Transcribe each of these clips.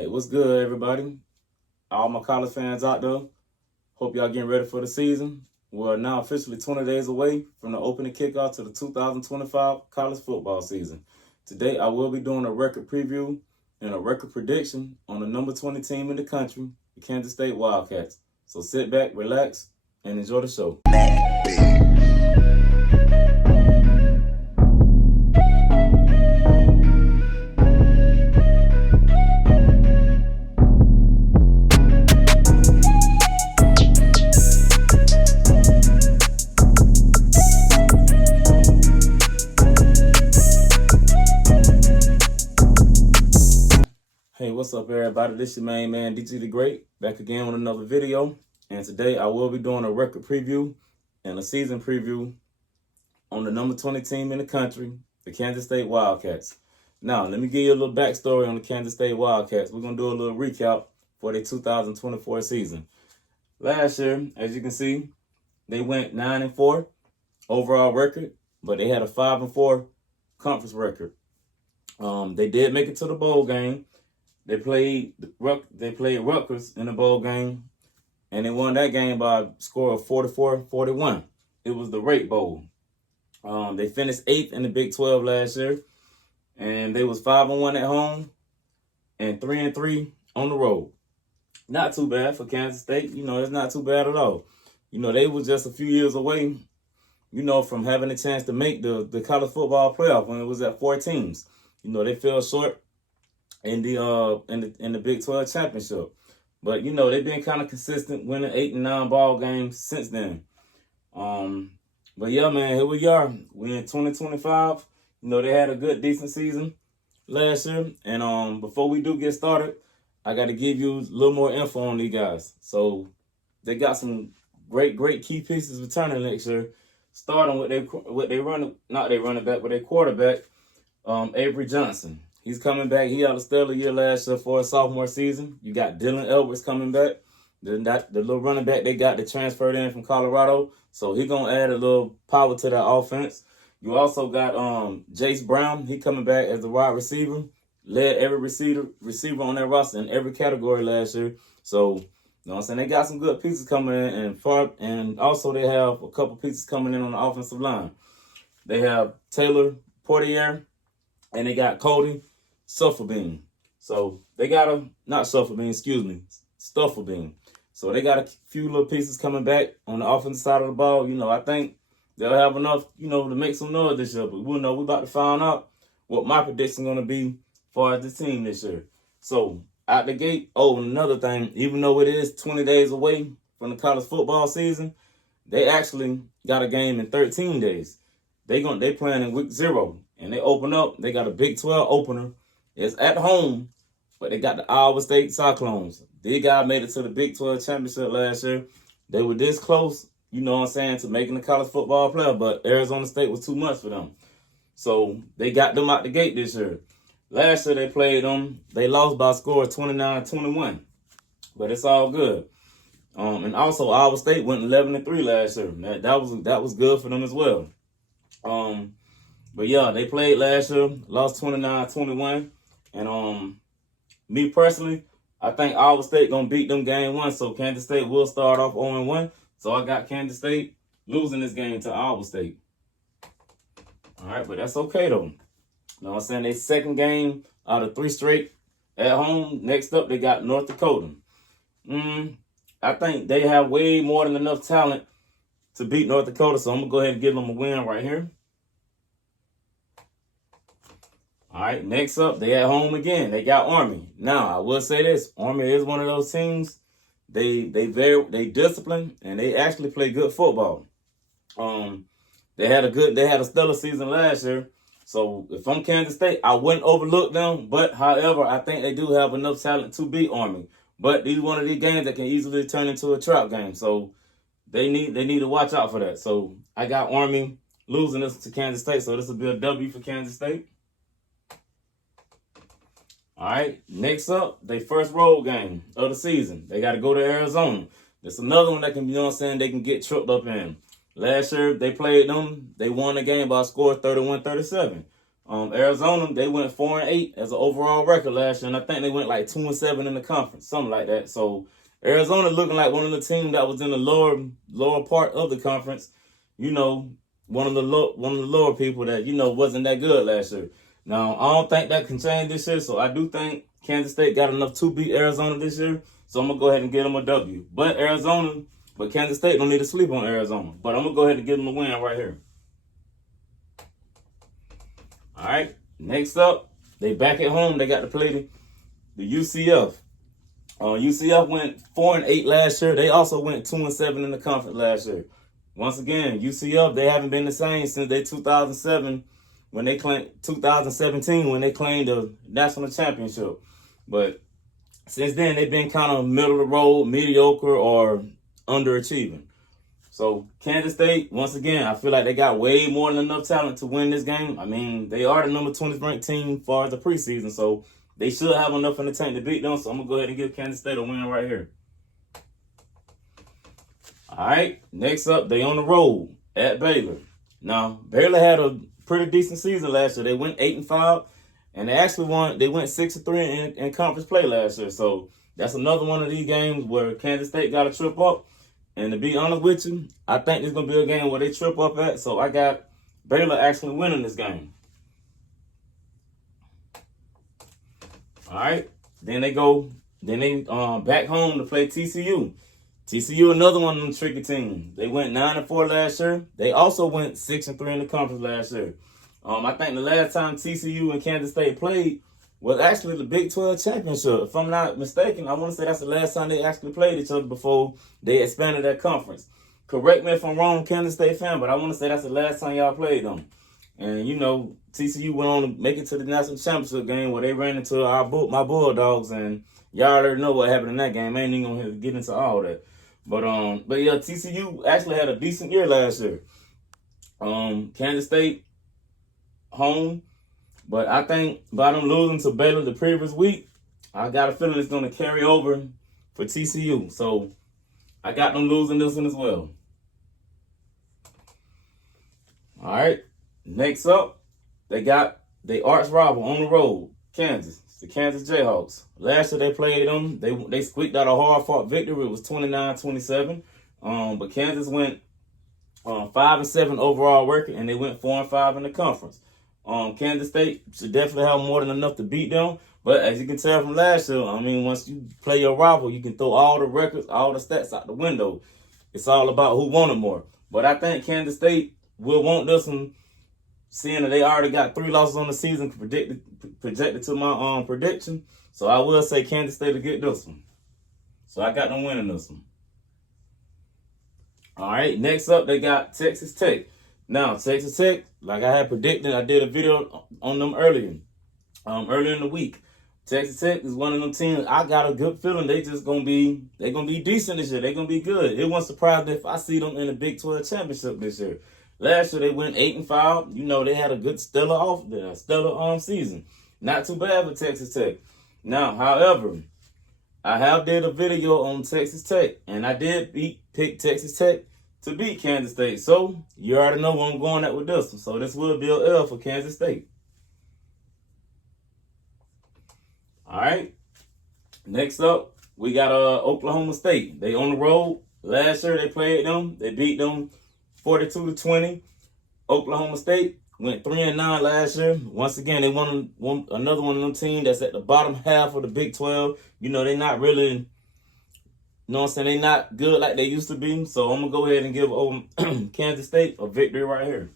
Hey, what's good, everybody? All my college fans out there. Hope y'all getting ready for the season. We're now officially 20 days away from the opening kickoff to the 2025 college football season. Today, I will be doing a record preview and a record prediction on the number 20 team in the country, the Kansas State Wildcats. So sit back, relax, and enjoy the show. Hey, what's up, everybody? This is your main man, DT the Great, back again with another video. And today I will be doing a record preview and a season preview on the number 20 team in the country, the Kansas State Wildcats. Now, let me give you a little backstory on the Kansas State Wildcats. We're going to do a little recap for the 2024 season. Last year, as you can see, they went 9-4 overall record, but they had a 5-4 conference record. They did make it to the bowl game. They played Rutgers in the bowl game, and they won that game by a score of 44-41. It was the Rate Bowl. They finished 8th in the Big 12 last year, and they was 5-1 at home and 3-3 on the road. Not too bad for Kansas State. It's not too bad at all. They was just a few years away, from having a chance to make the college football playoff when it was at 4 teams. They fell short in the Big 12 championship. But, they've been kind of consistent, winning 8 and 9 ball games since then. But, yeah, man, here we are. We're in 2025. They had a good, decent season last year. And before we do get started, I got to give you a little more info on these guys. So they got some great key pieces returning next year, starting with their quarterback, Avery Johnson. He's coming back. He had a stellar year last year for a sophomore season. You got Dylan Edwards coming back. The little running back they got that transferred in from Colorado. So he's going to add a little power to that offense. You also got Jayce Brown. He coming back as the wide receiver. Led every receiver on that roster in every category last year. So, what I'm saying? They got some good pieces coming in. And also they have a couple pieces coming in on the offensive line. They have Taylor Portier, and they got Cody Stuffelbean. So they got Stuffelbean. So they got a few little pieces coming back on the offensive side of the ball. I think they'll have enough, to make some noise this year. But we're about to find out what my prediction is going to be as far as the team this year. So out the gate, another thing, even though it is 20 days away from the college football season, they actually got a game in 13 days. They playing in week 0. And they open up. They got a Big 12 opener. It's at home, but they got the Iowa State Cyclones. These guys made it to the Big 12 championship last year. They were this close, to making the college football playoff, but Arizona State was too much for them. So they got them out the gate this year. Last year they played them. They lost by a score of 29-21, but it's all good. And also Iowa State went 11-3 last year. That was good for them as well. But yeah, they played last year, lost 29-21. And me personally, I think Iowa State gonna beat them game 1. So Kansas State will start off 0-1. So I got Kansas State losing this game to Iowa State. All right, but that's okay though. I'm saying? They second game out of 3 straight at home. Next up, they got North Dakota. I think they have way more than enough talent to beat North Dakota. So I'm gonna go ahead and give them a win right here. All right, next up, they at home again. They got Army. Now, I will say this. Army is one of those teams. They disciplined, and they actually play good football. They had a stellar season last year. So if I'm Kansas State, I wouldn't overlook them. But, however, I think they do have enough talent to beat Army. But these one of these games that can easily turn into a trap game. So they need to watch out for that. So I got Army losing this to Kansas State. So this will be a W for Kansas State. All right, next up, their first road game of the season. They got to go to Arizona. That's another one that can, they can get tripped up in. Last year, they played them. They won the game by a score of 31-37. Arizona, they went 4-8 as an overall record last year, and I think they went like 2-7 in the conference, something like that. So Arizona looking like one of the teams that was in the lower part of the conference. You know, one of the lower people that wasn't that good last year. Now I don't think that can change this year, so I do think Kansas State got enough to beat Arizona this year. So I'm gonna go ahead and give them a W. But Kansas State don't need to sleep on Arizona. But I'm gonna go ahead and give them a win right here. All right. Next up, they back at home. They got to play the UCF. UCF went 4-8 last year. They also went 2-7 in the conference last year. Once again, UCF, they haven't been the same since they 2017 when they claimed the national championship. But since then, they've been kind of middle of the road, mediocre, or underachieving. So Kansas State, once again, I feel like they got way more than enough talent to win this game. I mean, they are the number 20th ranked team as far as the preseason, so they should have enough in the tank to beat them. So I'm going to go ahead and give Kansas State a win right here. All right, next up, they on the road at Baylor. Now, Baylor had a pretty decent season last year. They went 8-5, and they actually went 6-3 in conference play last year. So that's another one of these games where Kansas State got to trip up. And to be honest with you, I think it's going to be a game where they trip up at. So I got Baylor actually winning this game. All right. Then they back home to play TCU. TCU, another one of them tricky teams. They went 9-4 last year. They also went 6-3 in the conference last year. I think the last time TCU and Kansas State played was actually the Big 12 championship. If I'm not mistaken, I want to say that's the last time they actually played each other before they expanded that conference. Correct me if I'm wrong, Kansas State fan, but I want to say that's the last time y'all played them. And, TCU went on to make it to the national championship game where they ran into my Bulldogs, and y'all already know what happened in that game. I ain't even going to get into all that. But yeah, TCU actually had a decent year last year. Kansas State home, but I think by them losing to Baylor the previous week, I got a feeling it's going to carry over for TCU. So I got them losing this one as well. All right, next up, they got the arch rival on the road, Kansas. It's the Kansas Jayhawks. Last year they played them. They squeaked out a hard-fought victory. It was 29-27. But Kansas went 5-7 overall record, and they went 4-5 in the conference. Kansas State should definitely have more than enough to beat them. But as you can tell from last year, I mean, once you play your rival, you can throw all the records, all the stats out the window. It's all about who wanted more. But I think Kansas State will want this one, seeing that they already got 3 losses on the season projected to my prediction. So I will say Kansas State will get this one. So I got them winning this one. All right, next up, they got Texas Tech. Now, Texas Tech, like I had predicted, I did a video on them earlier in the week. Texas Tech is one of them teams. I got a good feeling they're gonna be decent this year. They're gonna be good. It won't surprise me if I see them in the Big 12 championship this year. Last year they went 8-5. They had a good stellar season. Not too bad for Texas Tech. Now, however, I have did a video on Texas Tech, and I did pick Texas Tech to beat Kansas State. So you already know where I'm going at with this one. So this will be an L for Kansas State. All right. Next up, we got Oklahoma State. They on the road. Last year they played them. They beat them 42-20. Oklahoma State went 3-9 last year. Once again, they won another one of them teams that's at the bottom half of the Big 12. They're not really, they're not good like they used to be. So I'm going to go ahead and give Kansas State a victory right here.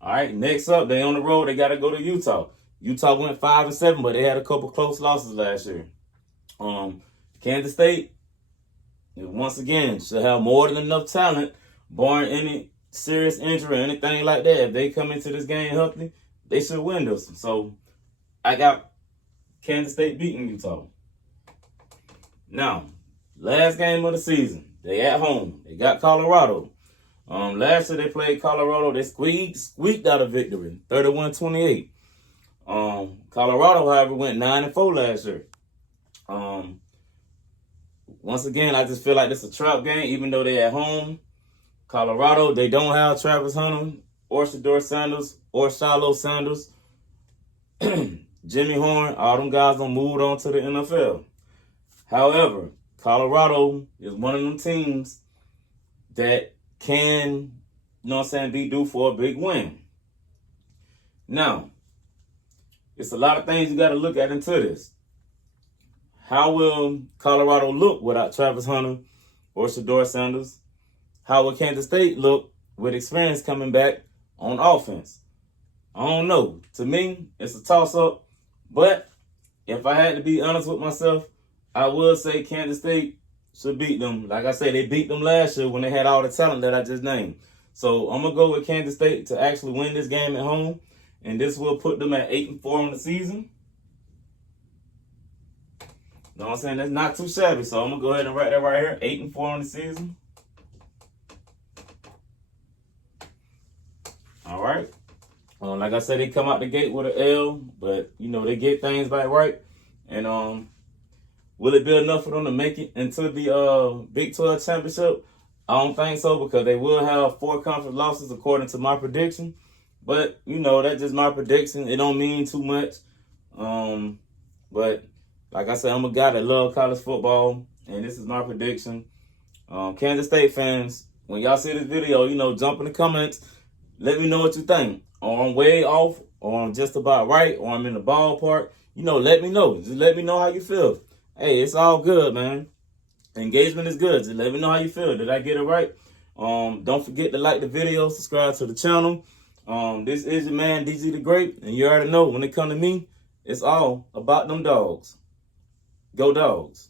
All right, next up, they on the road. They got to go to Utah. Utah went 5-7, but they had a couple close losses last year. Kansas State, once again, should have more than enough talent, barring any serious injury or anything like that. If they come into this game healthy, they should win this. So I got Kansas State beating Utah. Now, last game of the season, they at home. They got Colorado. Last year they played Colorado. They squeaked out a victory, 31-28. Colorado, however, went 9-4 last year. Once again, I just feel like this is a trap game, even though they're at home. Colorado, they don't have Travis Hunter or Shedeur Sanders, or Shiloh Sanders, Jimmy Horn, all them guys done moved on to the NFL. However, Colorado is one of them teams that can, be due for a big win. Now, it's a lot of things you got to look at into this. How will Colorado look without Travis Hunter or Shedeur Sanders? How will Kansas State look with experience coming back on offense? I don't know. To me, it's a toss-up. But if I had to be honest with myself, I would say Kansas State should beat them. Like I said, they beat them last year when they had all the talent that I just named. So I'm going to go with Kansas State to actually win this game at home. And this will put them at 8-4 on the season. You know what I'm saying? That's not too shabby. So I'm going to go ahead and write that right here. 8-4 on the season. All right. Like I said, they come out the gate with an L. But, they get things back right. And will it be enough for them to make it into the Big 12 championship? I don't think so, because they will have 4 conference losses according to my prediction. But, that's just my prediction. It don't mean too much. But, like I said, I'm a guy that loves college football, and this is my prediction. Kansas State fans, when y'all see this video, jump in the comments. Let me know what you think. Or I'm way off, or I'm just about right, or I'm in the ballpark. Let me know. Just let me know how you feel. Hey, it's all good, man. Engagement is good. Just let me know how you feel. Did I get it right? Don't forget to like the video, subscribe to the channel. This is your man, DG the Great, and you already know when it come to me, it's all about them dogs. Go Dogs.